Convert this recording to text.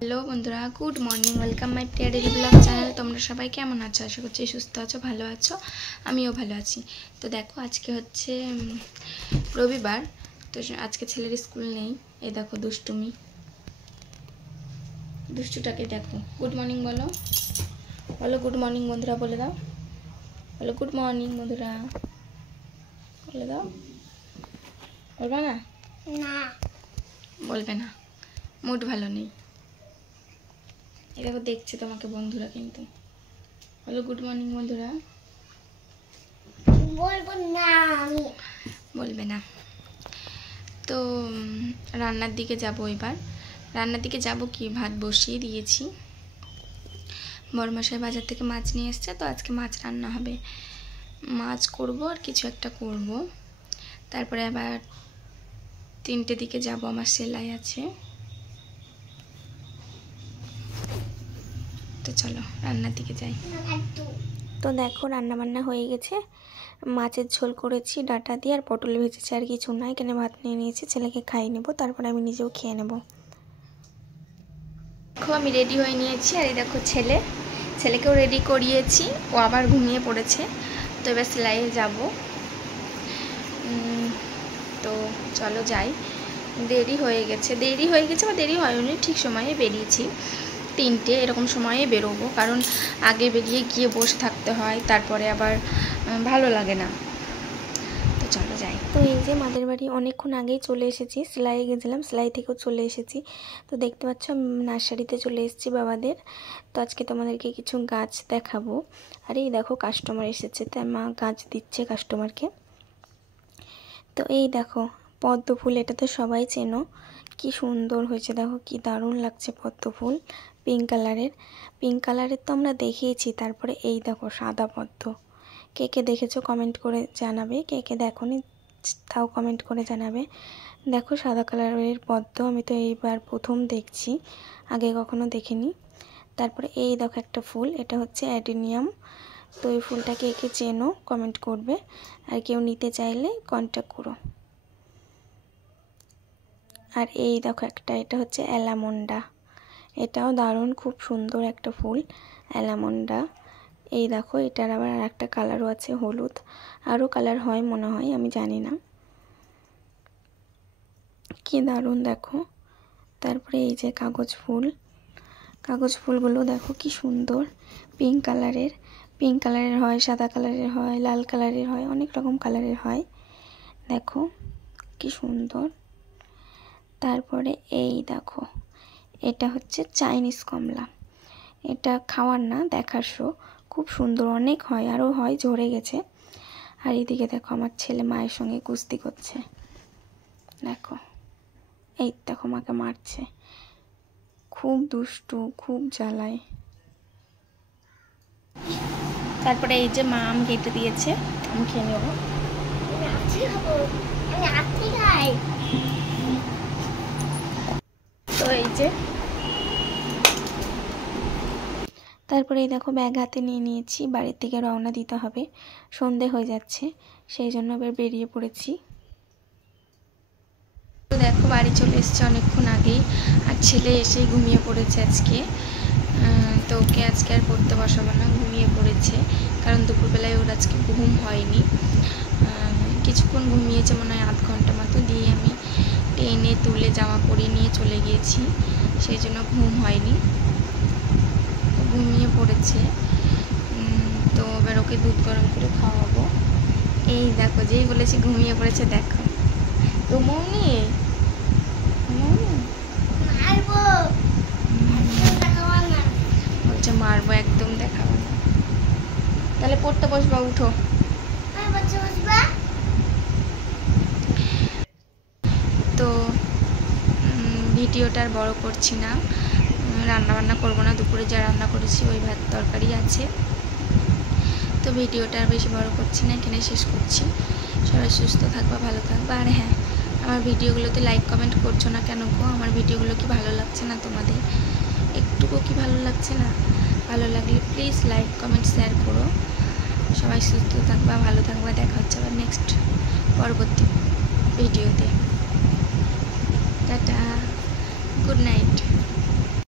Hello বন্ধুরা, good morning. Welcome my Priya daily blog channel. তোমরা সবাই কেমন আছো? আশা করছি সুস্থ আছো, ভালো আছো। আমিও ভালো আছি। তো দেখো, আজকে হচ্ছে রবিবার। তো আজকে ছেলের স্কুল নেই। এই দেখো দুষ্টুটাকে দেখো। গুড মর্নিং বলো, বলো গুড মর্নিং বন্ধুরা, বলে দাও, বলো গুড মর্নিং বন্ধুরা, বলে দাও। বলবে না? না বলবে না, মুড ভালো নেই। এই দেখো, দেখছে তোমাকে বন্ধুরা, কিন্তু বলো গুড মর্নিং বন্ধুরা। বলবো না, আমি বলবে না। তো রান্নার দিকে যাব এবার। রান্নার দিকে যাব কি, ভাত বসিয়ে দিয়েছি। বড়মশাই বাজার থেকে মাছ নিয়ে এসছে, তো আজকে মাছ রান্না হবে। মাছ করব আর কিছু একটা করব। তারপরে আবার 3টে দিকে যাব, আমার সেলাই আছে। তো চলো রান্নার দিকে যাই। তো দেখো, রান্না বান্না হয়ে গেছে। মাছের ঝোল করেছি ডাঁটা দিয়ে, আর পটল ভেজেছি, আর কিছু না। এখানে ভাত নিয়ে নিয়েছি, ছেলেকে খাইয়ে নেবো, তারপরে আমি নিজেও খেয়ে নেব। দেখো, আমি রেডি হয়ে নিয়েছি, আর এই দেখো ছেলেকেও রেডি করিয়েছি। ও আবার ঘুমিয়ে পড়েছে। তো এবার সেলাইয়ে যাব। তো চলো যাই। দেরি হয়ে গেছে বা দেরি হয়নি, ঠিক সময়ে বেরিয়েছি। 3টে এরকম সময়ে বেরোবো, কারণ আগে বেরিয়ে গিয়ে বসে থাকতে হয়, তারপরে আবার ভালো লাগে না। তো চলো যাই। তো এই যে মাদের বাড়ি অনেকক্ষণ আগেই চলে এসেছি। সেলাইয়ে গেছিলাম, সেলাই থেকেও চলে এসেছি। তো দেখতে পাচ্ছ, নার্সারিতে চলে এসেছি বাবাদের। তো আজকে তোমাদেরকে কিছু গাছ দেখাবো। আর এই দেখো, কাস্টমার এসেছে, তাই মা গাছ দিচ্ছে কাস্টমারকে। তো এই দেখো পদ্ম ফুল, এটা তো সবাই চেনো। কি সুন্দর হয়েছে দেখো, কি দারুণ লাগছে পদ্ম ফুল। পিঙ্ক কালারের তো আমরা দেখিয়েছি। তারপরে এই দেখো সাদা পদ্ম। কে কে দেখেছো কমেন্ট করে জানাবে, কে কে দেখোনি তাও কমেন্ট করে জানাবে। দেখো সাদা কালারের পদ্ম, আমি তো এইবার প্রথম দেখছি, আগে কখনো দেখিনি। তারপরে এই দেখো একটা ফুল, এটা হচ্ছে অ্যাডেনিয়াম। তো এই ফুলটাকে একে চেনো কমেন্ট করবে, আর কেউ নিতে চাইলে কন্ট্যাক্ট করো। আর এই দেখো একটা, এটা হচ্ছে অ্যালামন্ডা। এটাও দারুণ, খুব সুন্দর একটা ফুল অ্যালামন্ডা। এই দেখো, এটার আবার আর একটা কালারও আছে, হলুদ। আরও কালার হয় মনে হয়, আমি জানি না। কি দারুণ দেখো। তারপরে এই যে কাগজ ফুলগুলো দেখো কি সুন্দর। পিঙ্ক কালারের হয়, সাদা কালারের হয়, লাল কালারের হয়, অনেক রকম কালারের হয়। দেখো কি সুন্দর। তারপরে এই দেখো, এটা হচ্ছে চাইনিজ কমলা। এটা খাওয়ার না, দেখার শো। খুব সুন্দর, অনেক হয়, আরও হয়, ঝরে গেছে। আর এইদিকে দেখো, আমার ছেলে মায়ের সঙ্গে কুস্তি করছে। দেখো, এই দেখো মাকে মারছে, খুব দুষ্টু, খুব জ্বালায়। তারপরে এই যে মা আম কেটে দিয়েছে, আমি খেয়ে নেব। তো এই যে, তারপরে এই দেখো ব্যাগ হাতে নিয়ে নিয়েছি, বাড়ির থেকে রওনা দিতে হবে। সন্ধে হয়ে যাচ্ছে, সেই জন্য এবার বেরিয়ে পড়েছি। তো দেখো, বাড়ি চলে এসেছে অনেকক্ষণ আগেই, আর ছেলে এসেই ঘুমিয়ে পড়েছে আজকে। তো ওকে আজকে আর পড়তে বসাবো না, ঘুমিয়ে পড়েছে, কারণ দুপুরবেলায় ওর আজকে ঘুম হয়নি। কিছুক্ষণ ঘুমিয়েছে, মনে হয় আধ ঘন্টা মতো, দিয়ে আমি টেনে তুলে জামা পরিয়ে নিয়ে চলে গিয়েছি, সেই জন্য ঘুম হয়নি, ঘুমিয়ে পড়েছে। তো এবার ওকে দুধ গরম করে খাওয়াবো। এই দেখো, যেই বলেছি ঘুমিয়ে পড়েছে, দেখো। তো মৌনি বলছে মারবো, একদম দেখাবো না। তাহলে পড়তে বসবা, উঠো। তো ভিডিওটা আর বড় করছি না, রান্নাবান্না করবো না। দুপুরে যা রান্না করেছি ওই ভাত তরকারি আছে। তো ভিডিওটা আর বেশি বড় করছি না, এখানে শেষ করছি। সবাই সুস্থ থাকবা, ভালো থাকবা। আর হ্যাঁ, আমার ভিডিওগুলোতে লাইক কমেন্ট করছো না কেন গো? আমার ভিডিওগুলো কি ভালো লাগছে না তোমাদের? একটুকু কি ভালো লাগছে না? ভালো লাগলে প্লিজ লাইক কমেন্ট শেয়ার করো। সবাই সুস্থ থাকবা, ভালো থাকবা। দেখা হচ্ছে আবার নেক্সট পরবর্তী ভিডিওতে। Tata, good night.